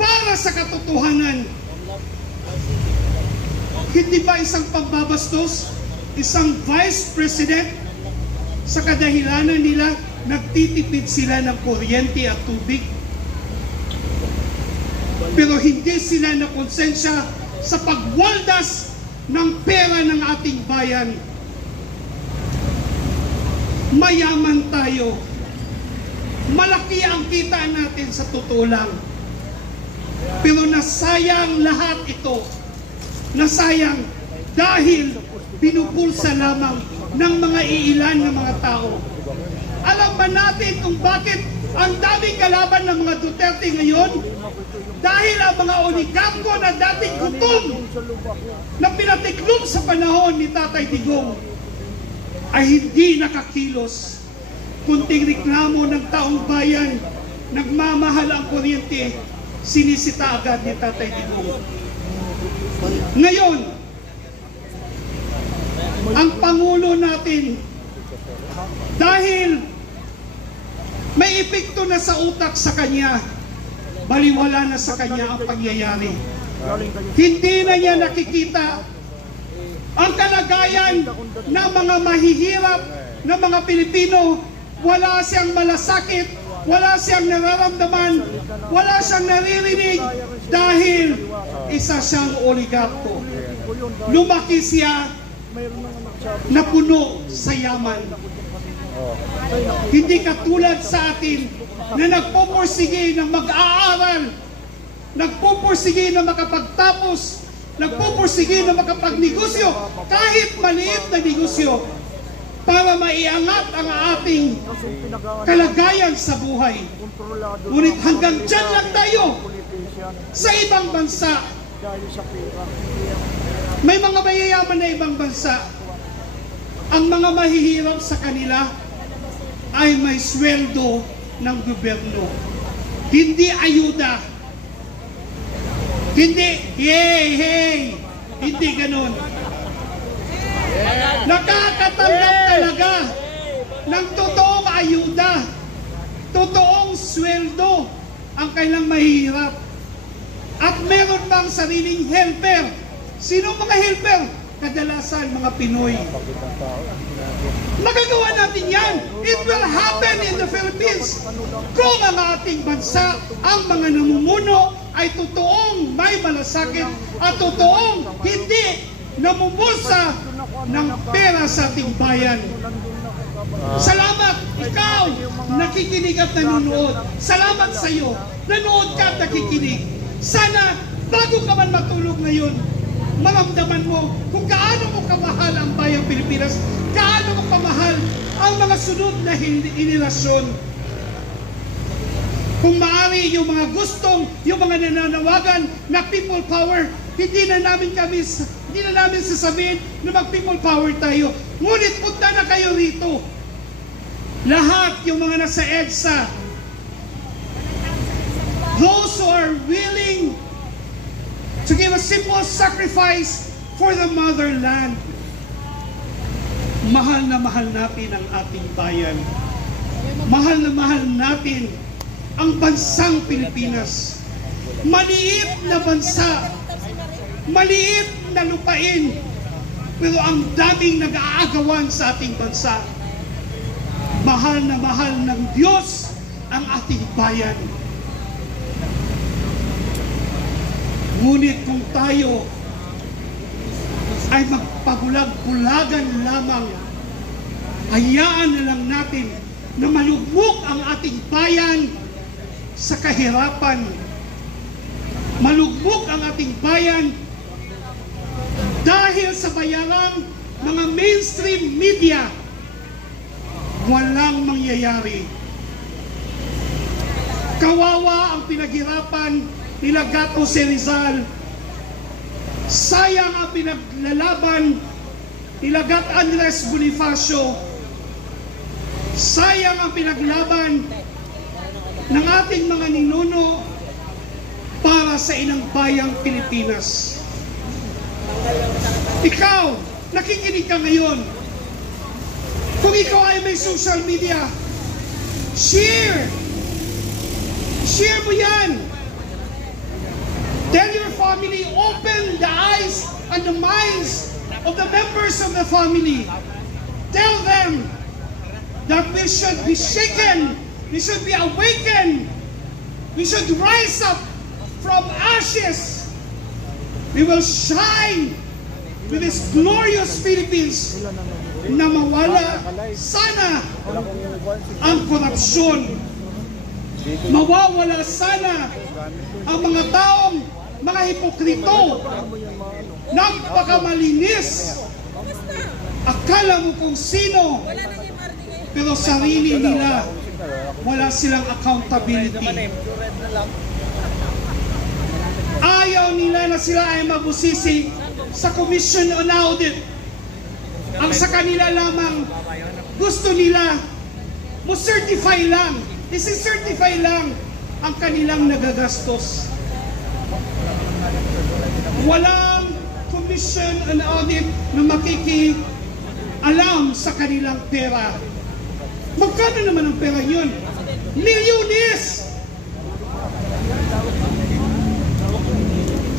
para sa katotohanan. Hindi ba isang pambabastos, isang vice president, sa kadahilanan nila, nagtitipid sila ng kuryente at tubig? Pero hindi sila na konsensya sa pagwaldas ng pera ng ating bayan. Mayaman tayo. Malaki ang kita natin sa totoo lang. Pero nasayang lahat ito. Nasayang dahil pinupulsa lamang ng mga iilan ng mga tao. Alam Alam ba natin kung bakit ang daming kalaban ng mga Duterte ngayon? Dahil ang mga oligarko na dating gutom na pinatiklop sa panahon ni Tatay Digong ay hindi nakakilos. Kunting reklamo ng taong bayan, nagmamahal ang kuryente, sinisita agad ni Tatay Digong. Ngayon, ang Pangulo natin, dahil may epekto na sa utak sa kanya, baliwala na sa kanya ang pangyayari. Hindi na niya nakikita ang kalagayan ng mga mahihirap na mga Pilipino. Wala siyang malasakit, wala siyang nararamdaman, wala siyang naririnig dahil isa siyang oligarko. Lumaki siya na puno sa yaman. Hindi katulad sa atin na nagpupursige ng mag-aaral, nagpupursige na makapagtapos, nagpupursige na makapagnegosyo, kahit maliit na negosyo, para maiangat ang ating kalagayan sa buhay. Ngunit hanggang dyan lang tayo. Sa ibang bansa, may mga mayayaman na ibang bansa, ang mga mahihirap sa kanila ay may sweldo ng gobyerno. Hindi ayuda. Hindi, hey, hindi ganun. Nakakatanggap talaga ng totoong ayuda, totoong sweldo ang kailang mahihirap. At meron pang sariling helper. Sino mga helper? Kadalasan mga Pinoy. Magagawa natin yan. It will happen in the Philippines kung ang ating bansa, ang mga namumuno ay totoong may malasakit at totoong hindi namumusa ng pera sa ating bayan. Salamat, ikaw, nakikinig at nanonood. Salamat sa iyo, nanood ka at nakikinig. Sana, bago ka man matulog ngayon, maramdaman mo kung gaano mo kamahal ang bayang Pilipinas, gaano mo kamahal ang mga sunod na inilasyon. Kung maaari yung mga gustong, yung mga nananawagan na people power, hindi na namin sasabihin na mag-people power tayo. Ngunit punta na kayo rito. Lahat yung mga nasa EDSA, those who are willing to give a simple sacrifice for the motherland. Mahal na mahal natin ang ating bayan. Mahal na mahal natin ang bansang Pilipinas. Maliit na bansa, maliit na lupain, pero ang daming nag-aagawan sa ating bansa. Mahal na mahal ng Diyos ang ating bayan. Ngunit kung tayo ay magpabulag-bulagan lamang, hayaan na lang natin na malugmok ang ating bayan sa kahirapan. Malugmok ang ating bayan dahil sa bayarang mga mainstream media. Walang mangyayari. Kawawa ang pinaghirapan nila Gato si Rizal. Sayang ang pinaglalaban nila Gat Andres Bonifacio. Sayang ang pinaglaban ng ating mga ninuno para sa inang bayang Pilipinas. Ikaw, nakikinig ka ngayon. Kung ikaw ay may social media, share! Share mo yan! Tell your family, open the eyes and the minds of the members of the family. Tell them that we should be shaken, we should be awakened, we should rise up from ashes. We will shine with this glorious Philippines na mawala sana ang korupsyon. Mawawala sana ang mga taong mga hipokrito, napakamalinis. Akala mo kung sino pero sarili nila, wala silang accountability. Ayaw nila na sila ay mabusisi sa Commission on Audit. Ang sa kanila lamang, gusto nila mo-certify lang, isi-certify lang ang kanilang nagagastos. Walang Commission on Audit na makikialam sa kanilang pera. Magkano naman ang pera yun? Milyones!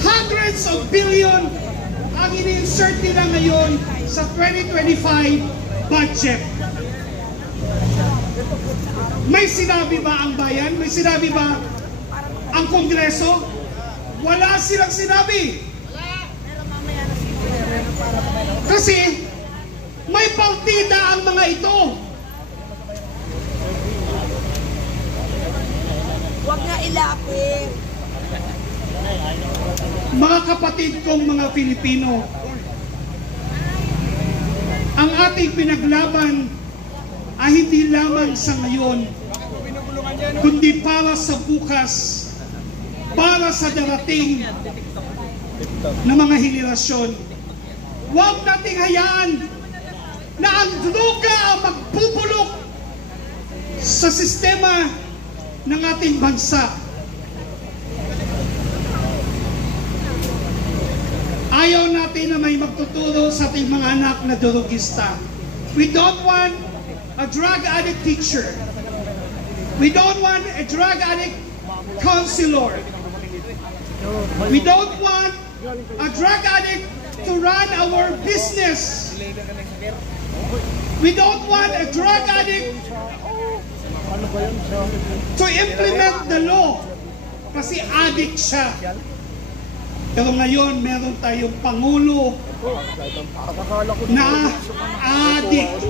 Hundreds of billion ang ini-insert nila ngayon sa 2025 budget. May sinabi ba ang bayan? May sinabi ba ang Kongreso? Wala silang sinabi. Kasi may partida ang mga ito. Huwag na ilapit. Mga kapatid kong mga Pilipino, ang ating pinaglaban ay hindi lamang sa ngayon, kundi para sa bukas, para sa darating na mga henerasyon. Huwag nating hayaan na ang droga ang magbubulok sa sistema ng ating bansa. Ayaw natin na may magtuturo sa ating mga anak na drogista. We don't want a drug addict teacher. We don't want a drug addict counselor. We don't want a drug addict to run our business. We don't want a drug addict to implement the law kasi addict siya. Pero ngayon, meron tayong Pangulo na addict.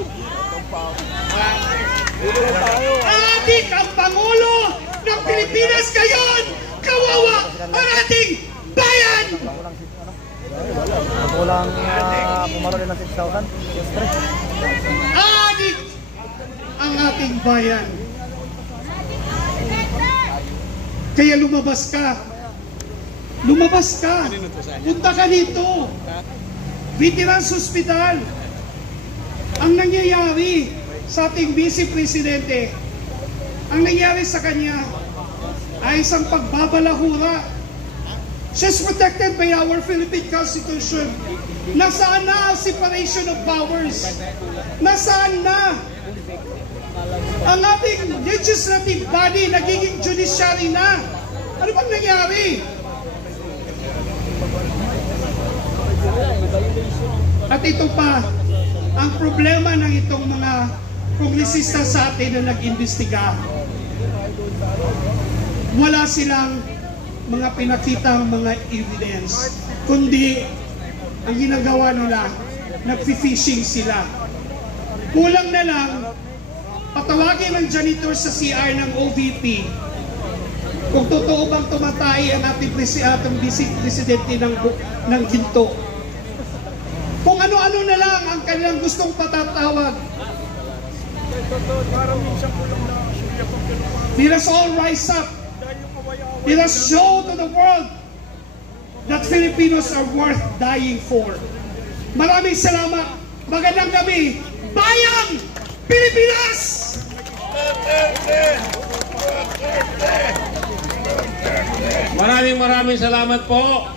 Addict ang Pangulo ng Pilipinas ngayon! Kawawa ang ating bayan! Addict ang ating bayan. Kaya lumabas ka. Lumabas ka. Punta ka dito. Veterans Hospital. Ang nangyayari sa ating Vice Presidente, ang nangyayari sa kanya ay isang pagbabalahura. She's protected by our Philippine Constitution. Nasaan na ang separation of powers? Nasaan na ang ating legislative body nagiging judiciary na? Ano bang nangyari? At ito pa, ang problema ng itong mga kongresista sa atin na nag-imbestiga. Wala silang mga pinakitang mga evidence, kundi ang ginagawa nila, nag-fishing sila. Kulang na lang, patawagin ng janitor sa CR ng OVP kung totoo bang tumatay ang ating presidente ng ginto. Kung ano-ano na lang ang kanilang gustong patatawag. Let us all rise up. Let us show to the world that Filipinos are worth dying for. Maraming salamat. Magandang gabi. Bayang Pilipinas! Maraming salamat po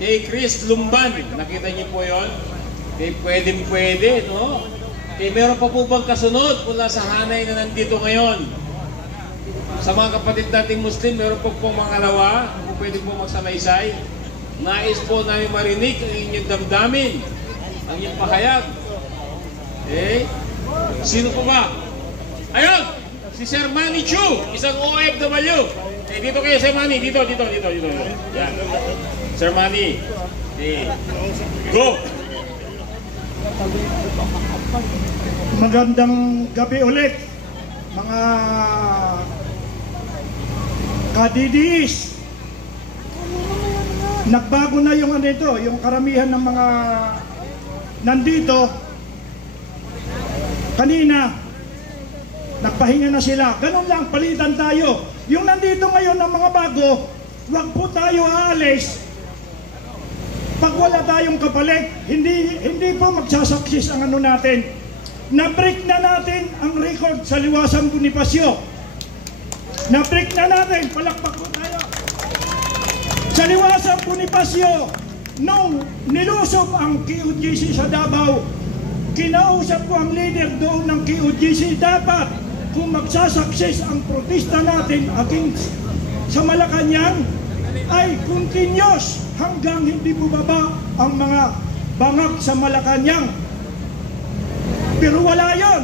kay Chris Lumban. Nakita niyo po yon? Kay pwede, no? Kay meron pa po bang kasunod mula sa hanay na nandito ngayon? Sa mga kapatid nating Muslim, meron po pong mga lawa, kung pwede po magsamaysay. Nais po namin marinig ang inyong damdamin, ang inyong pahayag. Okay? Sino po ba? Ayun! Si Sir Manny Chu, isang OFW. Dito kayo, Sir Manny. Dito. Yan. Sir Manny. Go! Magandang gabi ulit, mga kadidiis. Nagbago na yung yung karamihan ng mga nandito. Kanina, Nagpahinga na sila. Ganun lang, palitan tayo. Yung nandito ngayon ng mga bago, wag po tayo aalis. Pag wala tayong kapalit, hindi po magsasaksis ang ano natin. Na-break na natin ang record sa Liwasang Bonifacio. Na-break na natin, palakpak po tayo. Sa Liwasang Bonifacio, nung nilusob ang QGC sa Davao, kinausap ko ang leader doon ng QGC, dapat kung magsasakses ang protesta natin sa Malacanang ay continuous hanggang hindi bumaba ang mga bangag sa Malacanang. Pero wala yon.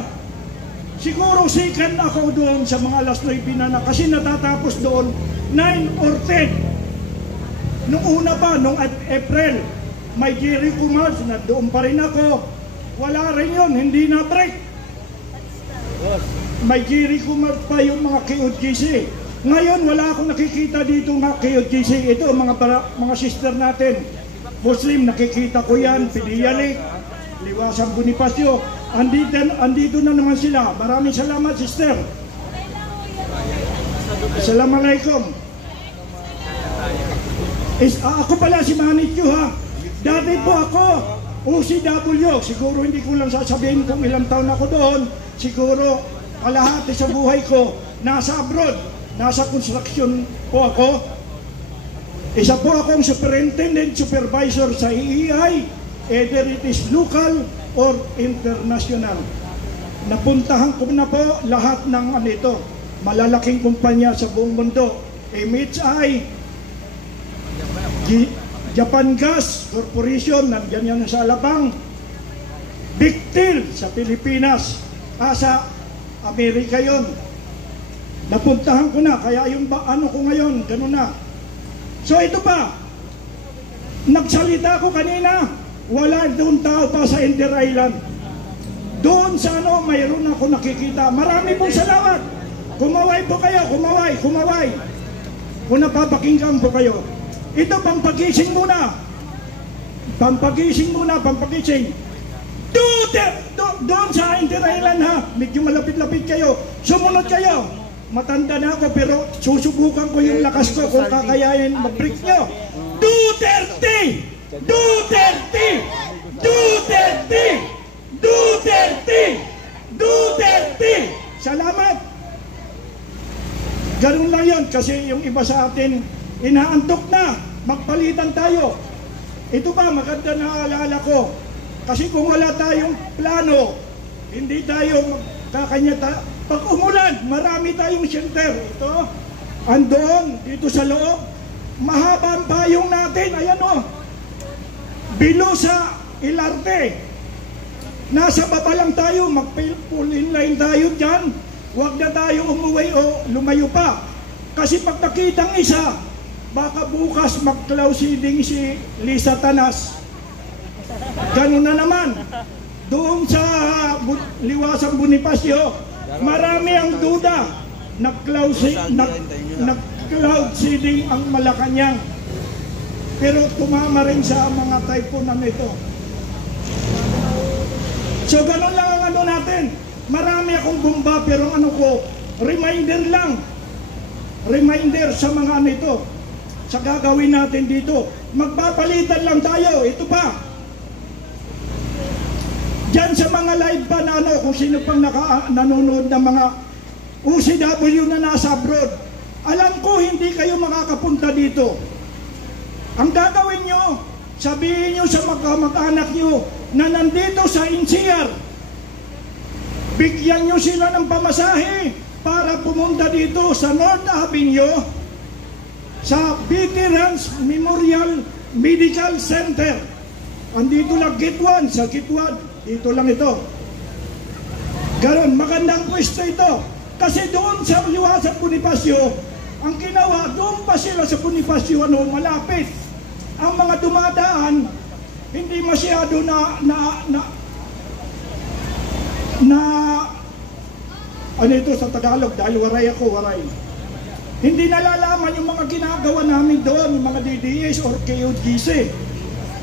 Siguro second ako doon sa mga alas 9 na kasi natatapos doon 9 or 10. Nung una pa, nung April, may Jericho March na doon pa rin ako. Wala rin yun, hindi na break. May Jericho March pa yung mga KOGC. Ngayon, wala akong nakikita dito nga KOGC. Ito, mga sister natin. Muslim, nakikita ko yan. Pidiyalik, Liwasang Bonifacio. Andito na naman sila. Maraming salamat, sister. Assalamualaikum. Ako pala si Manityo, ha. Dati po ako OCW. Siguro hindi ko lang sasabihin kung ilang taon ako doon. Siguro kalahati sa buhay ko nasa abroad. Nasa construction po ako. Isa po akong superintendent, supervisor sa EEI, either it is local or international. Napuntahan ko na po lahat ng ito, malalaking kumpanya sa buong mundo. MHI, Japan Gas Corporation, nandiyan yan sa Alabang. Bictil sa Pilipinas, sa Amerika yon. Napuntahan ko na, kaya yung ano ko ngayon, gano'n na. So ito pa, nagsalita ko kanina, wala doon tao pa sa Ender Island. Doon sa mayroon ako nakikita. Marami pong salamat. Kumaway po kayo, kumaway. Kung napapakinggan po kayo. Ito, pampagising muna. Pampagising. Doon sa Ender Island, ha, medyo malapit-lapit kayo. Sumunod kayo. Matanda na ako pero susubukan ko yung lakas ko kung kakayanin mag-break nyo. Duterte! Salamat! Ganun lang yun kasi yung iba sa atin inaantok na, magpalitan tayo. Ito ba, maganda na alala ko. Kasi kung wala tayong plano, hindi tayo kakanya. Pag umulan, marami tayong shelter. Ito, andon, dito sa loob. Mahaba ang payong natin. Ayan o. Below sa Ilarte. Nasa baba lang tayo. Mag-pull in line tayo dyan. Huwag na tayo umuwi o lumayo pa. Kasi pag nakitang isa, baka bukas mag-cloud seeding si Lisa Tanas. Ganun na naman. Doon sa Liwasang Bonifacio, marami ang duda. Nag-cloud seeding ang Malacanang. Pero tumama rin sa mga typhoon na ito. So ganun lang ang ano natin. Marami akong bomba pero ano ko, reminder lang. Reminder sa mga ano ito. Sa gagawin natin dito. Magpapalitan lang tayo. Ito pa. Diyan sa mga live pa na kung sino pang nanonood ng mga OCW na nasa abroad, alam ko hindi kayo makakapunta dito. Ang gagawin nyo, sabihin nyo sa mag-anak nyo na nandito sa NCR, bigyan nyo sila ng pamasahe para pumunta dito sa North Avenue sa Veterans Memorial Medical Center. Andito lang Gate 1, sa Gate 1. Dito lang ito. Ganon, magandang pwesto ito. Kasi doon sa Liwasang Bonifacio, ang ginawa, doon pa sila sa Bonifacio, malapit. Ang mga dumadaan, hindi masyado ano ito sa Tagalog, dahil waray ako, waray. Hindi nalalaman yung mga ginagawa namin doon, yung mga DDS or KOGC.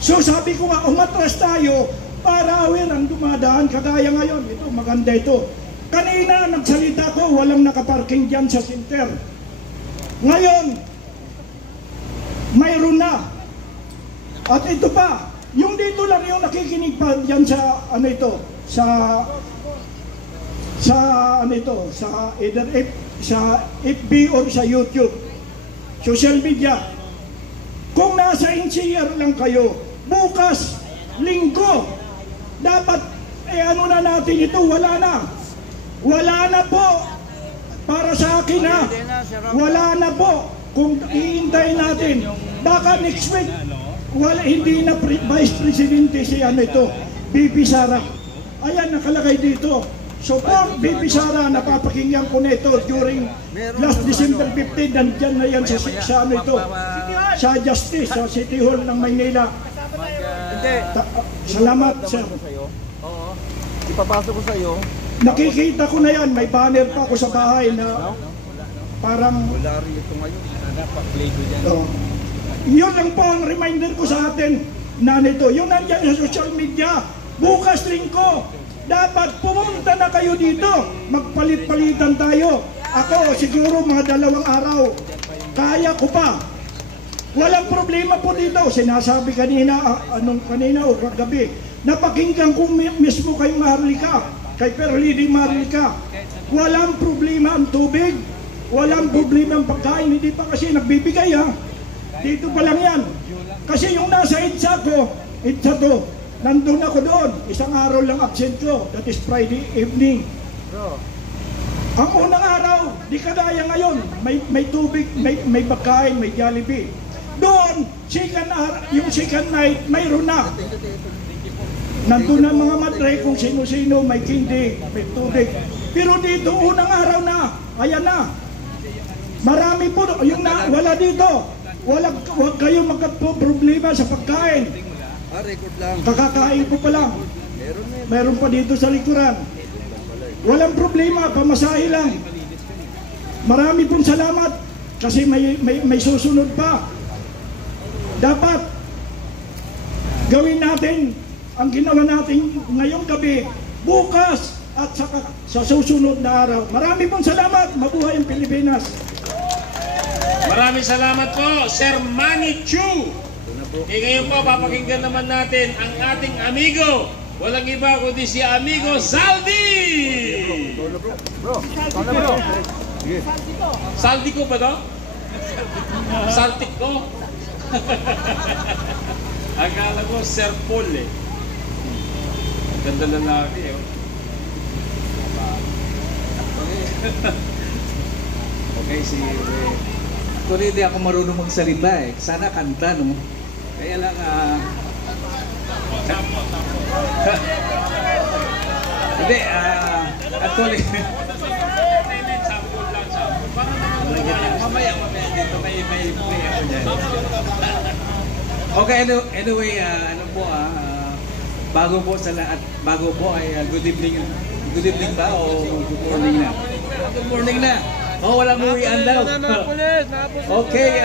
So sabi ko nga, umatras tayo, para aware ang dumadaan, kagaya ngayon, ito, maganda ito. Kanina nagsalita ko, walang nakaparking dyan sa center. Ngayon, mayroon na. At ito pa, yung dito lang yung nakikinig pa dyan sa ano ito, sa either sa FB or sa YouTube, social media. Kung nasa NCR lang kayo, bukas, linggo, dapat ano na natin ito, wala na. Wala na po. Para sa akin na, wala na po. Kung iintay natin, baka next week, hindi na Vice Presidente si ano ito, BP Sara. Ayan, nakalagay dito. So for BP Sara, napapakinggan ko nito during last December 15, nandyan na yan sa ano ito, sa Justice, sa City Hall ng Maynila. Salamat, sir. Oo. Ipapasok ko sa iyo. Nakikita ko na yan, may banner pa ako sa bahay na parang... Wala rin ito ngayon. Sana pa-play ko dyan. Yun lang po ang reminder ko sa atin na nito. Yung nandyan sa social media, bukas linggo, dapat pumunta na kayo dito. Magpalit-palitan tayo. Ako, siguro mga 2 araw, kaya ko pa. Walang problema po dito. Sinasabi kanina, kanina o kagabi, napakinggan ko mismo kay Marlica, kay Perlidi Marlica. Walang problema ang tubig, walang problema ang pagkain, hindi pa kasi nagbibigay ha. Dito pa lang yan. Kasi yung nasa EDSA ko, EDSA to, nandun ako doon. Isang araw lang absent ko, that is Friday evening. Ang unang araw, di kadaya ngayon, may tubig, may pagkain, may Jollibee. Doon, yung second night, mayroon na. Nandun na mga madre kung sino-sino, may kindi, may tubig. Pero dito, unang araw na, ayan na. Marami po, wala dito. Huwag kayo magka-problema sa pagkain. Kakakain po pa lang. Meron pa dito sa likuran. Walang problema, pamasahe lang. Marami pong salamat kasi may susunod pa. Dapat gawin natin ang ginawa natin ngayong gabi, bukas at sa susunod na araw. Marami pong salamat. Mabuhay ang Pilipinas. Maraming salamat po, Sir Manny Chu. Ngayon po, papakinggan naman natin ang ating amigo. Walang iba kundi si amigo Saldi! Saldi ko ba to? Saltik ko? Akala ko Sir Paul eh. Ganda lalaki eh. Okay, actually hindi ako marunong magsalita eh. Sana kanta, no? Kaya lang, hindi, actually, mamaya dito may play ako dyan. Okay, anyway, bago po sa lahat, ay good evening ba o good morning na? Good morning na. Oh, walang uwian daw. Okay,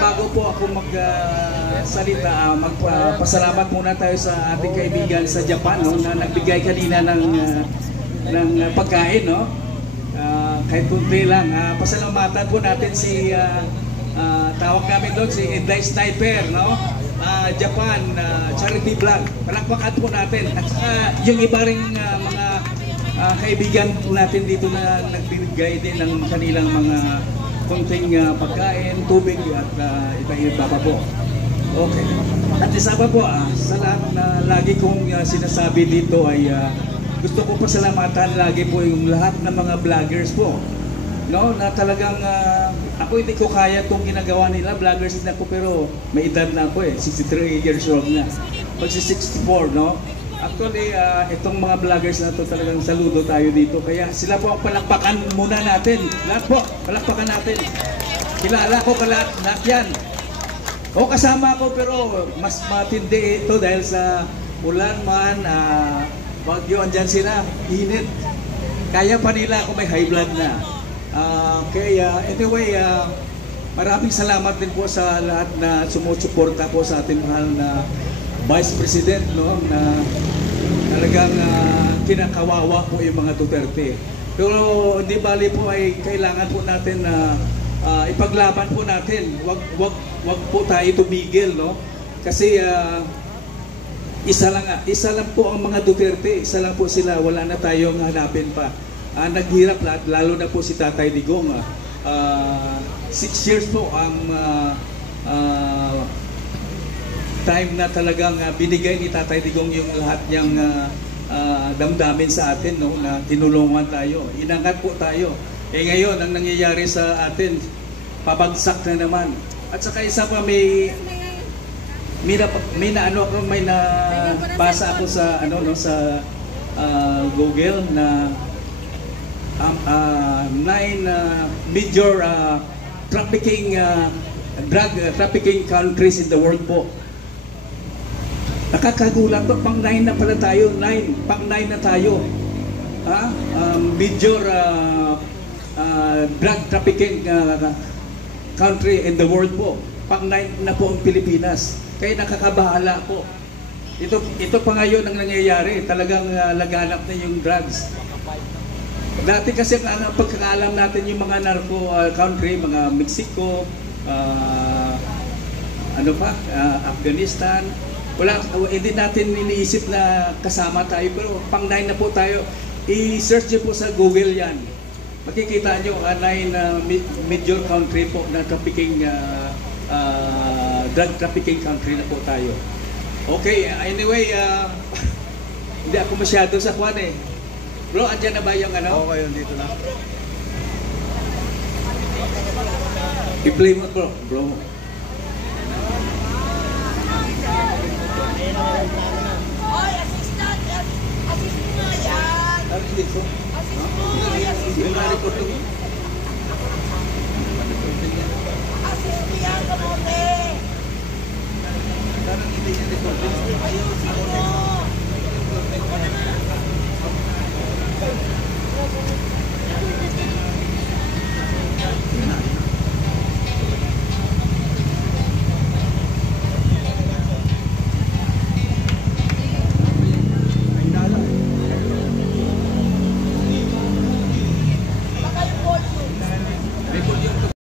bago po ako magsalita, magpasalamat muna tayo sa ating kaibigan sa Japan, no, na nagbigay kanina ng pagkain, no? Kahit kunti lang. Pasalamatan po natin si tawag namin doon si Inday Sniper, no? Japan charity vlog. Palakpakan po natin. At yung iba ring mga kaibigan natin dito na nagbibigay din ng kanilang mga konting pagkain, tubig at iba pa po. Okay. At isa pa po, sa lahat na lagi kong sinasabi dito ay gusto ko pasalamatan lagi po yung lahat ng mga vloggers po. No, na talagang ako hindi ko kaya itong ginagawa nila, vloggers na ako pero may edad na ako eh, 63 years old na. Magsi 64, no? Actually, itong mga vloggers na to talagang saludo tayo dito. Kaya sila po ang palakpakan muna natin. Lahat po, palakpakan natin. Kilala ko lahat yan. O kasama ko pero mas matindi ito dahil sa ulan man, bagyo, andyan sila, init. Kaya pa nila ako may high blood na. Anyway, maraming salamat din po sa lahat na sumusuporta po sa ating mahal na Vice President, no, na Talagang kinakawawa po yung mga Duterte. Pero hindi bali po ay kailangan po natin na ipaglaban po natin. Wag po tayo tumigil, no? Kasi isa lang po ang mga Duterte, isa lang po sila, wala na tayong hanapin pa. Naghirap lahat, lalo na po si Tatay Digong. 6 years po ang time na talagang binigay ni Tatay Digong yung lahat niyang damdamin sa atin, no, na tinulungan tayo, inangat po tayo. Ngayon, ang nangyayari sa atin, pabagsak na naman. At saka isa pa, may nabasa ako sa sa Google na 9 major drug trafficking countries in the world po. Nakakagulat po, pang 9 na pala tayo, pang 9 na tayo. Major drug trafficking country in the world po. Pang 9 na po ang Pilipinas. Kaya nakakabahala po. Ito pa ngayon ang nangyayari, talagang laganap na yung drugs. Dati kasi ang pagkakaalam natin yung mga narco country, mga Mexico, Afghanistan, hindi natin iniisip na kasama tayo, pero pang 9 na po tayo. I-search nyo po sa Google yan. Makikita nyo 9 major country po na trafficking, drug trafficking country na po tayo. Okay, anyway, hindi ako masyado sa kwan eh. Bro, andyan na ba yung ano? Okay, dito na. I-play mo bro. Oy, assistant! Assist mo nga yan! Assist mo! Assist mo yan, kamote! Ayusin